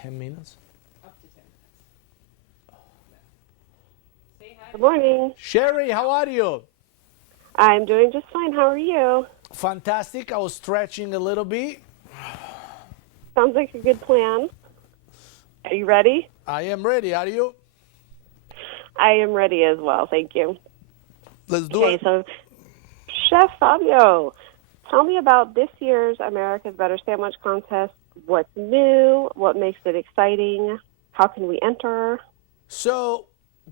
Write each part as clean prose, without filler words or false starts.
10 minutes? Up to 10 minutes. Yeah. Say hi. Good morning. Sherry, how are you? I'm doing just fine. How are you? Fantastic. I was stretching a little bit. Sounds like a good plan. Are you ready? I am ready. Are you? I am ready as well. Thank you. Let's do Okay, it. so Chef Fabio, tell me about this year's America's Better Sandwich Contest. What's new? What makes it exciting? How can we enter? So,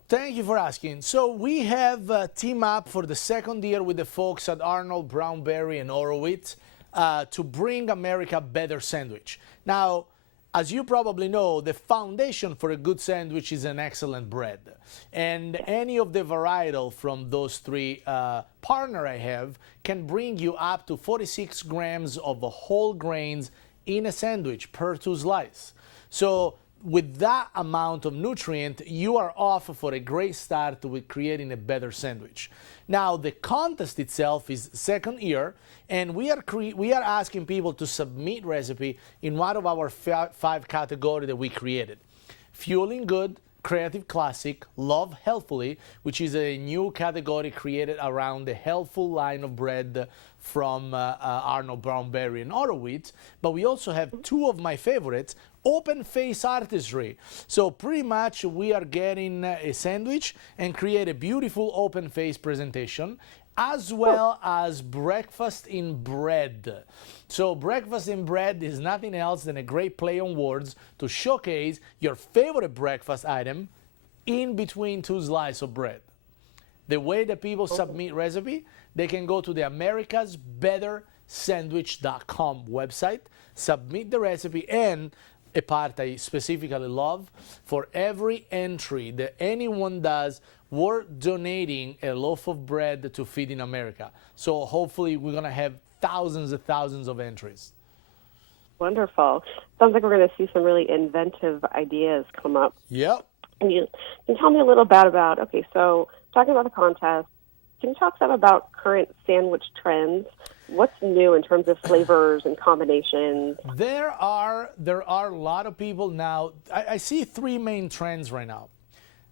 thank you for asking. So, we have a team up for the second year with the folks at Arnold, Brownberry, and Horowitz to bring America better sandwich. Now, as you probably know, the foundation for a good sandwich is an excellent bread. And any of the varietal from those three partner I have can bring you up to 46 grams of whole grains in a sandwich per 2 slice. So with that amount of nutrient, you are off for a great start with creating a better sandwich. Now, the contest itself is second year, and we are asking people to submit recipe in one of our 5 categories that we created. Fueling Good, Creative Classic, Love Healthfully, which is a new category created around the healthful line of bread from Arnold, Brownberry, and Horowitz. But we also have 2 of my favorites, Open Face Artistry. So pretty much we are getting a sandwich and create a beautiful open face presentation, as well as breakfast in bread. So breakfast in bread is nothing else than a great play on words to showcase your favorite breakfast item in between 2 slices of bread. The way that people submit recipe, they can go to the americasbettersandwich.com website, submit the recipe, and a part I specifically love, for every entry that anyone does, we're donating a loaf of bread to Feed in America. So hopefully we're going to have thousands and thousands of entries. Wonderful. Sounds like we're going to see some really inventive ideas come up. Yep. And you can tell me a little bit about, okay, so talking about the contest, can you talk some about current sandwich trends? What's new in terms of flavors and combinations? There are a lot of people now. I see 3 main trends right now.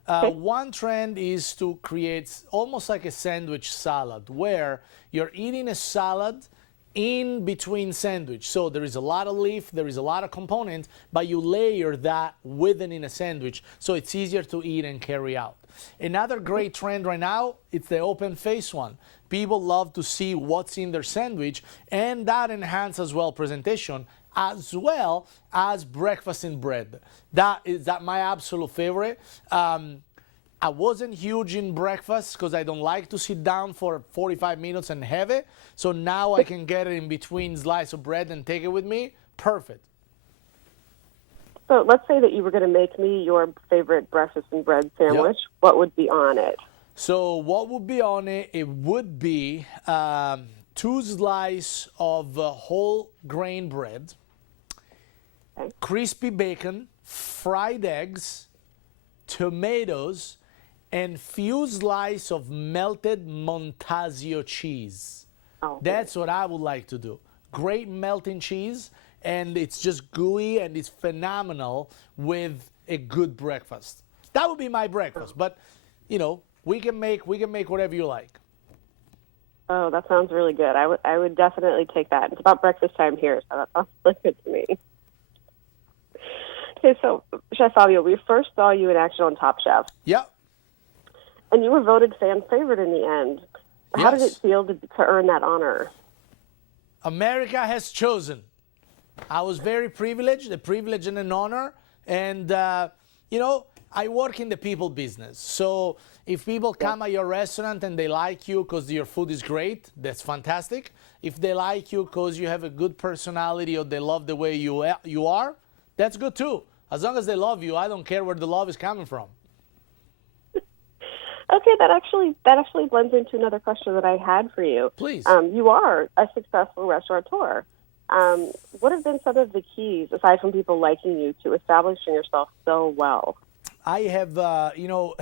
One trend is to create almost like a sandwich salad, where you're eating a salad in between sandwich. So there is a lot of leaf, there is a lot of components, but you layer that within a sandwich, so it's easier to eat and carry out. Another great trend right now, it's the open face one. People love to see what's in their sandwich, and that enhances as well presentation, as well as breakfast in bread. That my absolute favorite. I wasn't huge in breakfast because I don't like to sit down for 45 minutes and have it. So now I can get it in between slice of bread and take it with me. Perfect. So let's say that you were going to make me your favorite breakfast and bread sandwich. Yep. What would be on it? So what would be on it? It would be 2 slices of whole grain bread, crispy bacon, fried eggs, tomatoes, and few slices of melted Montasio cheese. Oh, that's what I would like to do. Great melting cheese, and it's just gooey and it's phenomenal with a good breakfast. That would be my breakfast, but you know, we can make whatever you like. Oh, that sounds really good. I would definitely take that. It's about breakfast time here, so that sounds really good to me. Okay, so Chef Fabio, we first saw you in action on Top Chef. Yep. And you were voted fan favorite in the end. How did it feel to earn that honor? America has chosen. I was very privileged, a privilege and an honor. And, you know, I work in the people business. So if people come at your restaurant and they like you because your food is great, that's fantastic. If they like you because you have a good personality or they love the way you are, that's good too. As long as they love you, I don't care where the love is coming from. Okay, that actually blends into another question that I had for you. Please. You are a successful restaurateur. What have been some of the keys, aside from people liking you, to establishing yourself so well? I have, you know,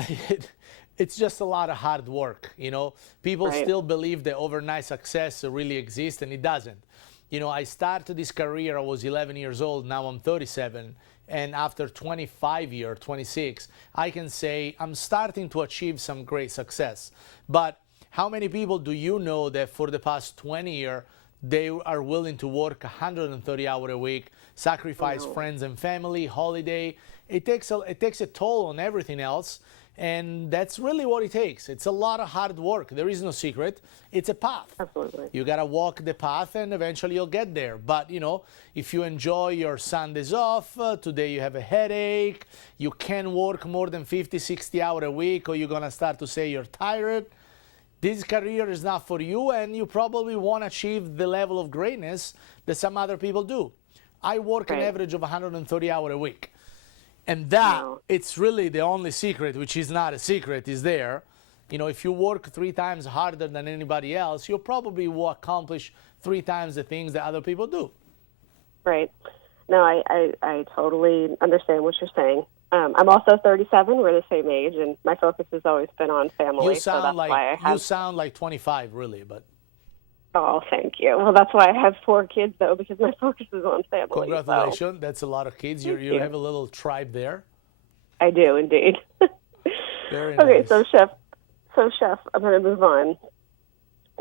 it's just a lot of hard work, you know. People still believe that overnight success really exists, and it doesn't. You know, I started this career, I was 11 years old, now I'm 37, And after 25 years, 26, I can say I'm starting to achieve some great success. But how many people do you know that for the past 20 years, they are willing to work 130 hours a week, sacrifice friends and family, holiday? It takes a toll on everything else. And that's really what it takes. It's a lot of hard work. There is no secret. It's a path. Absolutely. You got to walk the path and eventually you'll get there. But, you know, if you enjoy your Sundays off, today you have a headache, you can work more than 50, 60 hours a week, or you're going to start to say you're tired. This career is not for you, and you probably won't achieve the level of greatness that some other people do. I work an average of 130 hours a week. And that, it's really the only secret, which is not a secret, is there. You know, if you work 3 times harder than anybody else, you probably will accomplish 3 times the things that other people do. Right. No, I totally understand what you're saying. I'm also 37. We're the same age, and my focus has always been on family. You sound like 25, really, but. Oh, thank you. Well, that's why I have 4 kids, though, because my focus is on family. Congratulations. So. That's a lot of kids. You have a little tribe there. I do, indeed. Very okay, nice. so Chef, I'm going to move on.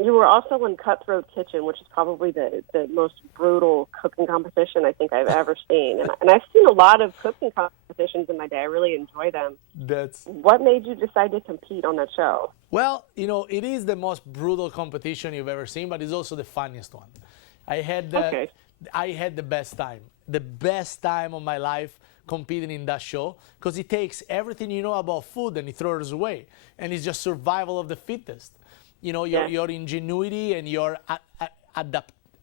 You were also in Cutthroat Kitchen, which is probably the most brutal cooking competition I think I've ever seen. And I've seen a lot of cooking competitions in my day. I really enjoy them. What made you decide to compete on that show? Well, you know, it is the most brutal competition you've ever seen, but it's also the funniest one. I had the best time of my life competing in that show, because it takes everything you know about food and it throws it away. And it's just survival of the fittest. You know, your ingenuity and your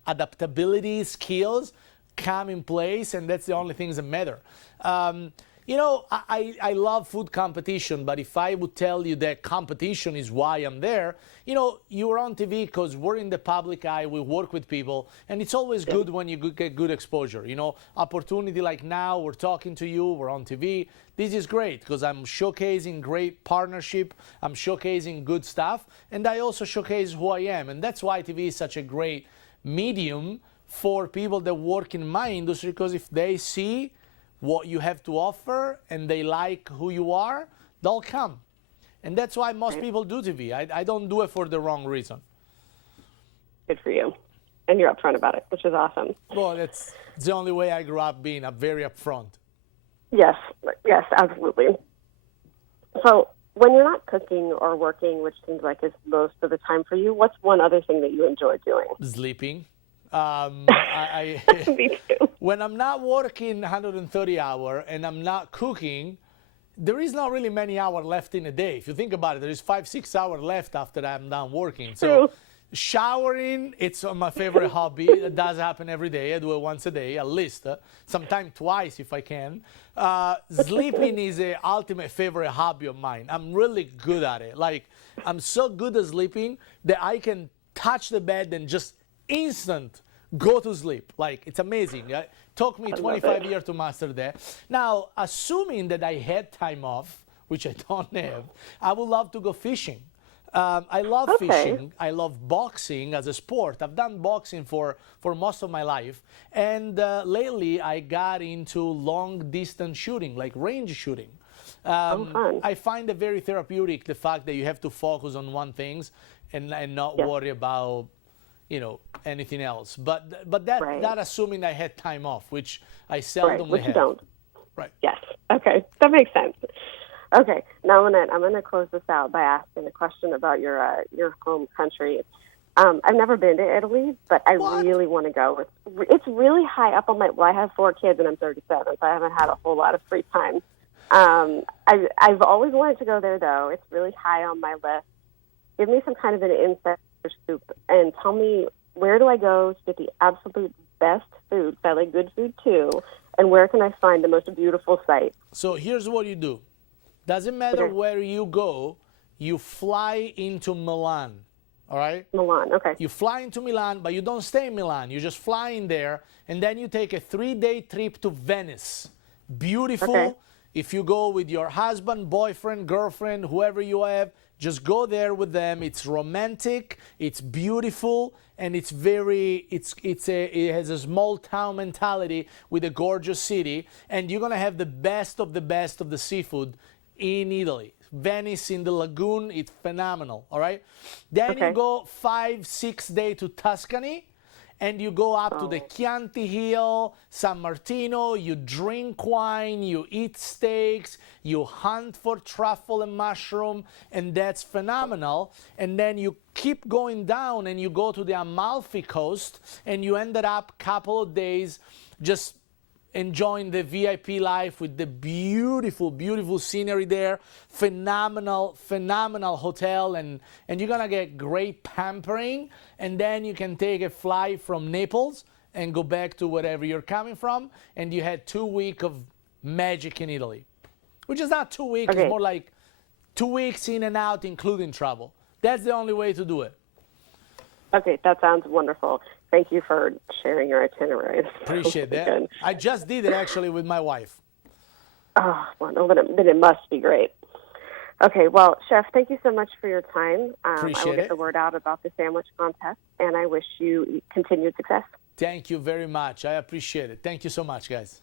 adaptability skills come in place, and that's the only things that matter. You know, I love food competition, but if I would tell you that competition is why I'm there, you know, you're on TV because we're in the public eye, we work with people, and it's always good when you get good exposure. You know, opportunity like now, we're talking to you, we're on TV. This is great because I'm showcasing great partnership, I'm showcasing good stuff, and I also showcase who I am. And that's why TV is such a great medium for people that work in my industry, because if they see what you have to offer and they like who you are, they'll come. And that's why most people do TV. I don't do it for the wrong reason. Good for you. And you're upfront about it, which is awesome. Well, that's the only way I grew up, being very upfront. Yes, absolutely. So when you're not cooking or working, which seems like is most of the time for you, what's one other thing that you enjoy doing? Sleeping. Me too. When I'm not working 130 hours and I'm not cooking, there is not really many hours left in a day. If you think about it, there is 5-6 hours left after I'm done working. So showering, it's my favorite hobby. It does happen every day. I do it once a day, at least. Sometimes twice if I can. Sleeping is an ultimate favorite hobby of mine. I'm really good at it. Like, I'm so good at sleeping that I can touch the bed and just instant go to sleep. Like, it's amazing. It took me 25 years to master that. Now, assuming that I had time off, which I don't have, I would love to go fishing. I love fishing. I love boxing as a sport. I've done boxing for most of my life. And lately, I got into long-distance shooting, like range shooting. I find it very therapeutic, the fact that you have to focus on one thing and not worry about, you know, anything else. But that assuming I had time off, which I seldomly which have. You don't. Right. Yes. Okay. That makes sense. Okay. Now I'm gonna close this out by asking a question about your home country. I've never been to Italy, but I really want to go. It's really high up on my. Well, I have 4 kids and I'm 37, so I haven't had a whole lot of free time. I've always wanted to go there, though. It's really high on my list. Give me some kind of an insider scoop and tell me, where do I go to get the absolute best food? I like good food too. And where can I find the most beautiful sight? So here's what you do. Doesn't matter where you go, you fly into Milan. All right? Milan, okay. You fly into Milan, but you don't stay in Milan. You just fly in there, and then you take a 3-day trip to Venice. Beautiful. If you go with your husband, boyfriend, girlfriend, whoever you have, just go there with them. It's romantic, it's beautiful, and it has a small town mentality with a gorgeous city, and you're gonna have the best of the seafood in Italy. Venice in the lagoon, it's phenomenal, all right? Then you go 5-6 days to Tuscany, and you go up to the Chianti Hill, San Martino, you drink wine, you eat steaks, you hunt for truffle and mushroom, and that's phenomenal. And then you keep going down and you go to the Amalfi Coast, and you ended up a couple of days just enjoying the VIP life with the beautiful, beautiful scenery there. Phenomenal hotel, and you're gonna get great pampering, and then you can take a flight from Naples and go back to wherever you're coming from, and you had 2 weeks of magic in Italy. Which is not 2 weeks, it's more like 2 weeks in and out, including travel. That's the only way to do it. Okay, that sounds wonderful. Thank you for sharing your itinerary. Appreciate that. Good. I just did it actually with my wife. Oh, well, then it must be great. Okay, well, Chef, thank you so much for your time. I will Appreciate get it. the word out about the sandwich contest, and I wish you continued success. Thank you very much. I appreciate it. Thank you so much, guys.